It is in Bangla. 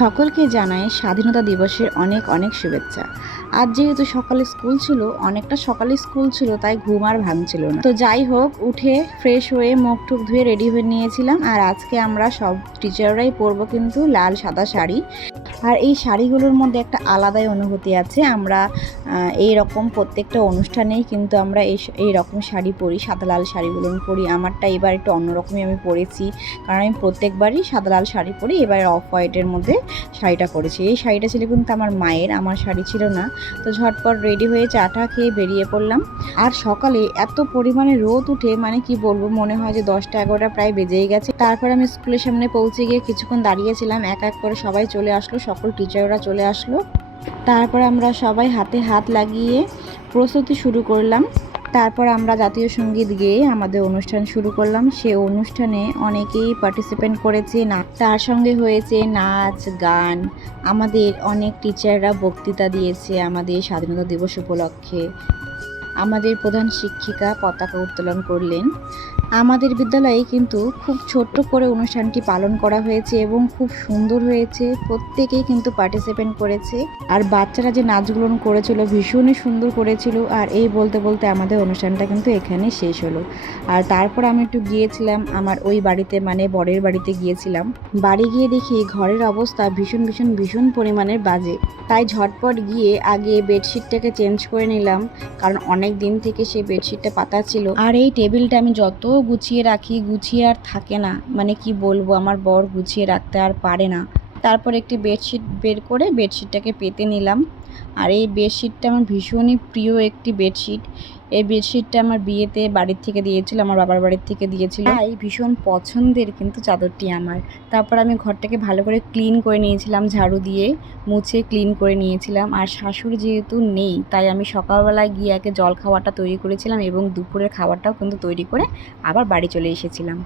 সকলকে জানাই স্বাধীনতা দিবসের অনেক অনেক শুভেচ্ছা। আজ যেহেতু সকালে স্কুল ছিল, অনেকটা সকালে স্কুল ছিল, তাই ঘুম আর ভাঙছিল না। তো যাই হোক, উঠে ফ্রেশ হয়ে মুখ টুক ধুয়ে রেডি হয়ে নিয়েছিলাম। আর আজকে আমরা সব টিচাররাই পরবো কিন্তু লাল সাদা শাড়ি। আর এই শাড়িগুলোর মধ্যে একটা আলাদাই অনুভূতি আছে। আমরা এই রকম প্রত্যেকটা অনুষ্ঠানেই কিন্তু আমরা এই রকম শাড়ি পরি, সাদা লাল শাড়িগুলো পরি। আমারটা এবার একটু অন্যরকমই আমি পরেছি, কারণ আমি প্রত্যেকবারই সাদা লাল শাড়ি পরি। এবার অফ হোয়াইটের মধ্যে শাড়িটা পরেছি। এই শাড়িটা ছিল কিন্তু আমার মায়ের, আমার শাড়ি ছিল না। তো ঝটপট রেডি হয়ে চাটা খেয়ে বেরিয়ে পড়লাম। আর সকালে এত পরিমাণে রোদ উঠে, মানে কি বলবো, মনে হয় যে 10টা 11টা প্রায় বেজেই গেছে। তারপর আমি স্কুলের সামনে পৌঁছে গিয়ে কিছুক্ষণ দাঁড়িয়েছিলাম। এক এক করে সবাই চলে আসলো, সকল টিচাররা চলে আসলো। তারপর আমরা সবাই হাতে হাত লাগিয়ে প্রস্তুতি শুরু করলাম। তারপর আমরা জাতীয় সঙ্গীত গেয়ে আমাদের অনুষ্ঠান শুরু করলাম। সে অনুষ্ঠানে অনেকেই পার্টিসিপেট করেছে, তার সঙ্গে হয়েছে নাচ গান। আমাদের অনেক টিচাররা বক্তৃতা দিয়েছে আমাদের স্বাধীনতা দিবস উপলক্ষে। আমাদের প্রধান শিক্ষিকা পতাকা উত্তোলন করলেন। আমাদের বিদ্যালয়ে কিন্তু খুব ছোট্ট করে অনুষ্ঠানটি পালন করা হয়েছে এবং খুব সুন্দর হয়েছে। প্রত্যেকেই কিন্তু পার্টিসিপেট করেছে। আর বাচ্চারা যে নাচগুলো করেছিল ভীষণই সুন্দর করেছিল। আর এই বলতে বলতে আমাদের অনুষ্ঠানটা কিন্তু এখানে শেষ হলো। আর তারপর আমি একটু গিয়েছিলাম আমার ওই বাড়িতে, মানে বরের বাড়িতে গিয়েছিলাম। বাড়ি গিয়ে দেখি ঘরের অবস্থা ভীষণ পরিমাণের বাজে। তাই ঝটপট গিয়ে আগে বেডশিটটাকে চেঞ্জ করে নিলাম, কারণ অনেক দিন থেকে সেই বেডশিটটা পাতা ছিল। আর এই টেবিলটা আমি যত গুছিয়ে রাখি, গুছিয়ে আর থাকে না। মানে কি বলবো, আমার বর গুছিয়ে রাখতে আর পারে না। তারপর একটি বেডশিট বের করে বেডশিটটাকে পেতে নিলাম। আর এই বেডশিটটা আমার ভীষণই প্রিয় একটি বেডশিট। এই বেডশিটটা আমার বিয়েতে বাড়ির থেকে দিয়েছিল, আমার বাবার বাড়ির থেকে দিয়েছিল। তাই ভীষণ পছন্দের কিন্তু চাদরটি আমার। তারপর আমি ঘরটাকে ভালো করে ক্লিন করে নিয়েছিলাম, ঝাড়ু দিয়ে মুছে ক্লিন করে নিয়েছিলাম। আর শাশুড়ি যেহেতু নেই, তাই আমি সকালবেলায় গিয়ে আগে জল খাওয়াটা তৈরি করেছিলাম এবং দুপুরের খাবারটাও কিন্তু তৈরি করে আবার বাড়ি চলে এসেছিলাম।